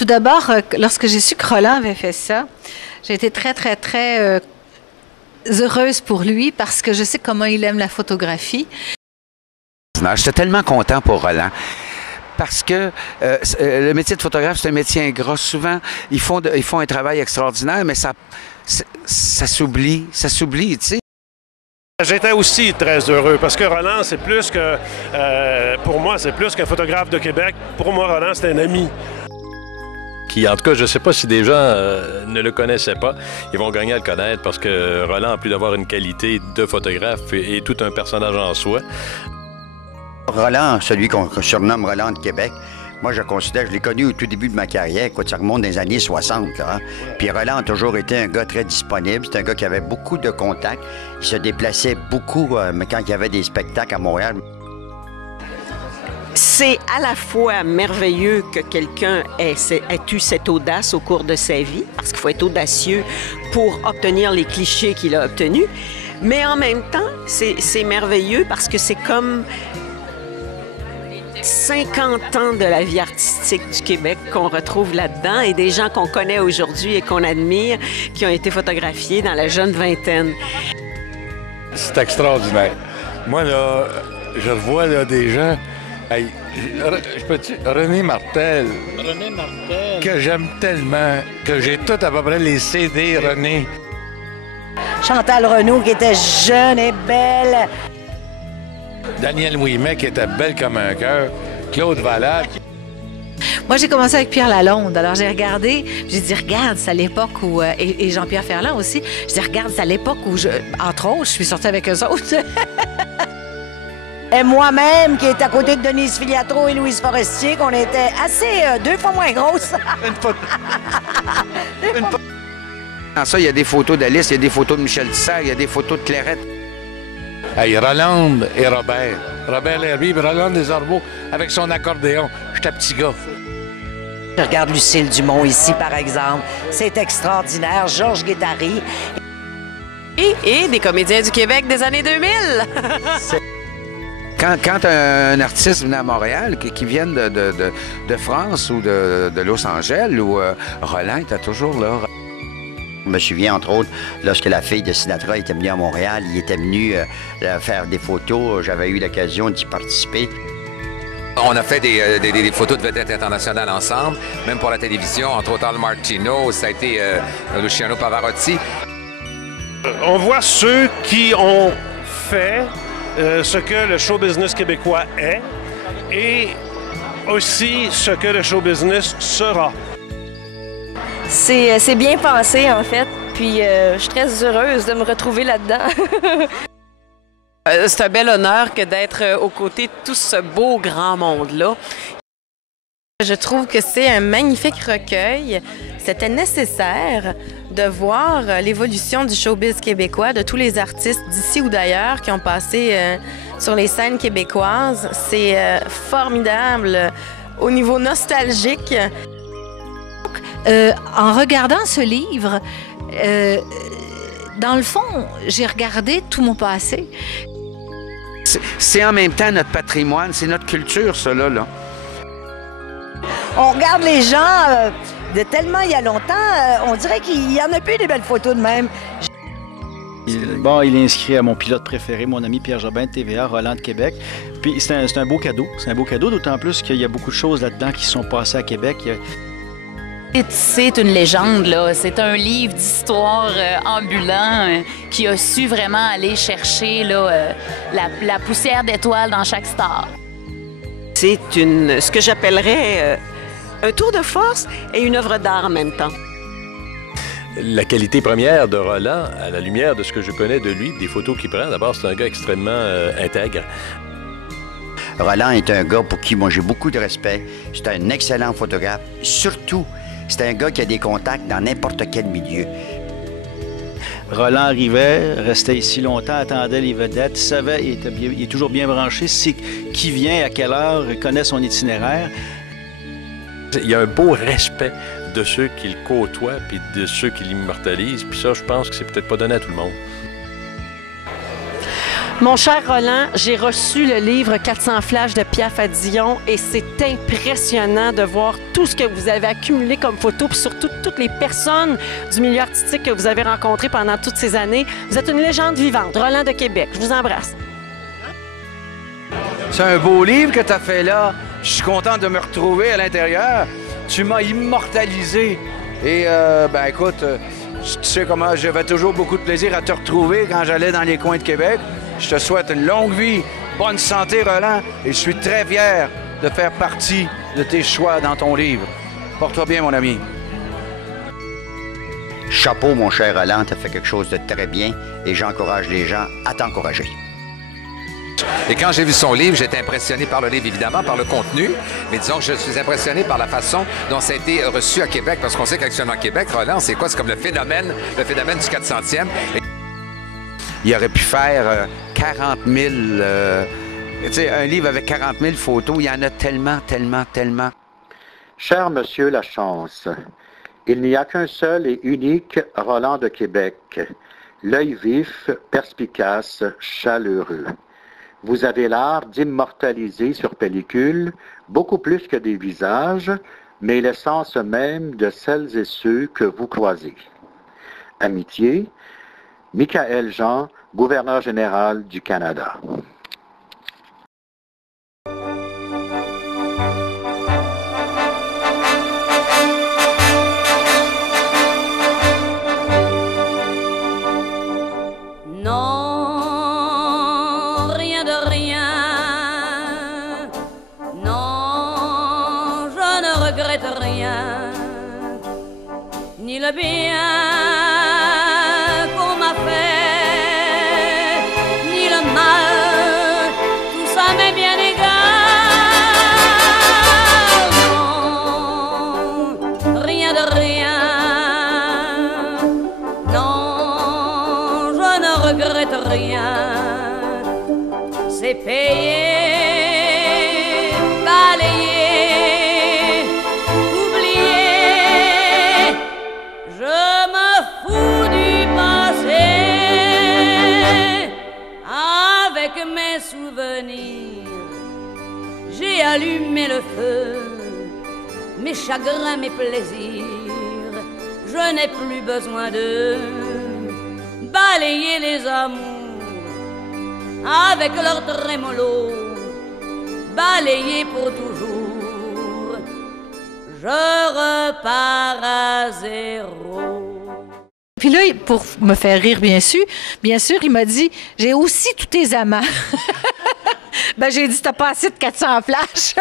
Tout d'abord, lorsque j'ai su que Roland avait fait ça, j'ai été très, très, très heureuse pour lui parce que je sais comment il aime la photographie. J'étais tellement content pour Roland. Parce que le métier de photographe, c'est un métier ingrat. Souvent, ils font un travail extraordinaire, mais ça s'oublie, tu sais. J'étais aussi très heureux parce que Roland, c'est plus que, pour moi, c'est plus qu'un photographe de Québec. Pour moi, Roland, c'est un ami. Qui, en tout cas, je ne sais pas si des gens ne le connaissaient pas, ils vont gagner à le connaître parce que Roland, en plus d'avoir une qualité de photographe, est tout un personnage en soi. Roland, celui qu'on surnomme Roland de Québec, moi, je l'ai connu au tout début de ma carrière, ça remonte dans les années 60. Là, hein? Puis Roland a toujours été un gars très disponible. C'est un gars qui avait beaucoup de contacts. Il se déplaçait beaucoup quand il y avait des spectacles à Montréal. C'est à la fois merveilleux que quelqu'un ait eu cette audace au cours de sa vie, parce qu'il faut être audacieux pour obtenir les clichés qu'il a obtenus, mais en même temps, c'est merveilleux parce que c'est comme 50 ans de la vie artistique du Québec qu'on retrouve là-dedans et des gens qu'on connaît aujourd'hui et qu'on admire qui ont été photographiés dans la jeune vingtaine. C'est extraordinaire. Moi, là, je revois là, des gens... Hey, René Martel. René Martel. Que j'aime tellement, que j'ai tout à peu près les CD René. Chantal Renaud qui était jeune et belle. Daniel Ouimet qui était belle comme un cœur. Claude Valade. Moi, j'ai commencé avec Pierre Lalonde. Alors, j'ai regardé, j'ai dit, regarde, c'est à l'époque où... et Jean-Pierre Ferland aussi. Je dis, regarde, c'est à l'époque où, entre autres, je suis sortie avec eux autres. Et moi-même, qui est à côté de Denise Filiatro et Louise Forestier, qu'on était assez 2 fois moins grosses. Dans ça, il y a des photos d'Alice, il y a des photos de Michel Tisserre, il y a des photos de Clairette. Hey, Roland et Robert. Robert L'Herbier et Roland Desormeaux avec son accordéon. J'étais petit gars. Je regarde Lucille Dumont ici, par exemple. C'est extraordinaire. Georges Guettari. Et des comédiens du Québec des années 2000. Quand un artiste venait à Montréal, qui vienne de France ou de Los Angeles, où Roland était toujours là. Je me souviens, entre autres, lorsque la fille de Sinatra était venue à Montréal, il était venu faire des photos. J'avais eu l'occasion d'y participer. On a fait des photos de vedettes internationales ensemble, même pour la télévision, entre autres Al Martino, ça a été Luciano Pavarotti. On voit ceux qui ont fait ce que le show business québécois est et aussi ce que le show business sera. C'est bien pensé, en fait, puis je suis très heureuse de me retrouver là-dedans. C'est un bel honneur que d'être aux côtés de tout ce beau grand monde-là. Je trouve que c'est un magnifique recueil. C'était nécessaire de voir l'évolution du showbiz québécois, de tous les artistes d'ici ou d'ailleurs qui ont passé sur les scènes québécoises. C'est formidable au niveau nostalgique. En regardant ce livre, dans le fond, j'ai regardé tout mon passé. C'est en même temps notre patrimoine, c'est notre culture, ça, là. On regarde les gens de tellement il y a longtemps, on dirait qu'il n'y en a plus des belles photos de même. Bon, il est inscrit à mon pilote préféré, mon ami Pierre Jobin de TVA, Roland de Québec. Puis c'est un beau cadeau. C'est un beau cadeau, d'autant plus qu'il y a beaucoup de choses là-dedans qui sont passées à Québec. C'est une légende, là. C'est un livre d'histoire ambulant qui a su vraiment aller chercher là, la poussière d'étoiles dans chaque star. C'est ce que j'appellerais un tour de force et une œuvre d'art en même temps. La qualité première de Roland, à la lumière de ce que je connais de lui, des photos qu'il prend, d'abord, c'est un gars extrêmement intègre. Roland est un gars pour qui moi j'ai beaucoup de respect. C'est un excellent photographe. Surtout, c'est un gars qui a des contacts dans n'importe quel milieu. Roland arrivait, restait ici longtemps, attendait les vedettes, savait, il est toujours bien branché, sait qui vient, à quelle heure, il connaît son itinéraire. Il y a un beau respect de ceux qui le côtoient puis de ceux qui l'immortalisent. Puis ça, je pense que c'est peut-être pas donné à tout le monde. Mon cher Roland, j'ai reçu le livre 400 flashs de Pierre Fadillon et c'est impressionnant de voir tout ce que vous avez accumulé comme photos, puis surtout toutes les personnes du milieu artistique que vous avez rencontrées pendant toutes ces années. Vous êtes une légende vivante. Roland de Québec, je vous embrasse. C'est un beau livre que tu as fait là. Je suis content de me retrouver à l'intérieur. Tu m'as immortalisé. Et, ben écoute, tu sais comment j'avais toujours beaucoup de plaisir à te retrouver quand j'allais dans les coins de Québec. Je te souhaite une longue vie, bonne santé, Roland, et je suis très fier de faire partie de tes choix dans ton livre. Porte-toi bien, mon ami. Chapeau, mon cher Roland, tu as fait quelque chose de très bien et j'encourage les gens à t'encourager. Et quand j'ai vu son livre, j'étais impressionné par le livre, évidemment, par le contenu, mais disons que je suis impressionné par la façon dont ça a été reçu à Québec, parce qu'on sait qu'actuellement à Québec, Roland, c'est quoi? C'est comme le phénomène du 400e. Il aurait pu faire 40 000... tu sais, un livre avec 40 000 photos, il y en a tellement, tellement, tellement. Cher Monsieur Lachance, il n'y a qu'un seul et unique Roland de Québec, l'œil vif, perspicace, chaleureux. Vous avez l'art d'immortaliser sur pellicule beaucoup plus que des visages, mais l'essence même de celles et ceux que vous croisez. Amitié, Michael Jean, gouverneur général du Canada. Ni le bien qu'on m'a fait, ni le mal, tout ça m'est bien égal. Non, rien de rien, non, je ne regrette rien. C'est payé, balayé. J'ai allumé le feu, mes chagrins, mes plaisirs. Je n'ai plus besoin de balayer les amours avec leur trémolo, balayer pour toujours. Je repars à zéro. Puis là, pour me faire rire, bien sûr, il m'a dit « J'ai aussi tous tes amants. » Ben, j'ai dit « T'as pas assez de 400 flashs. »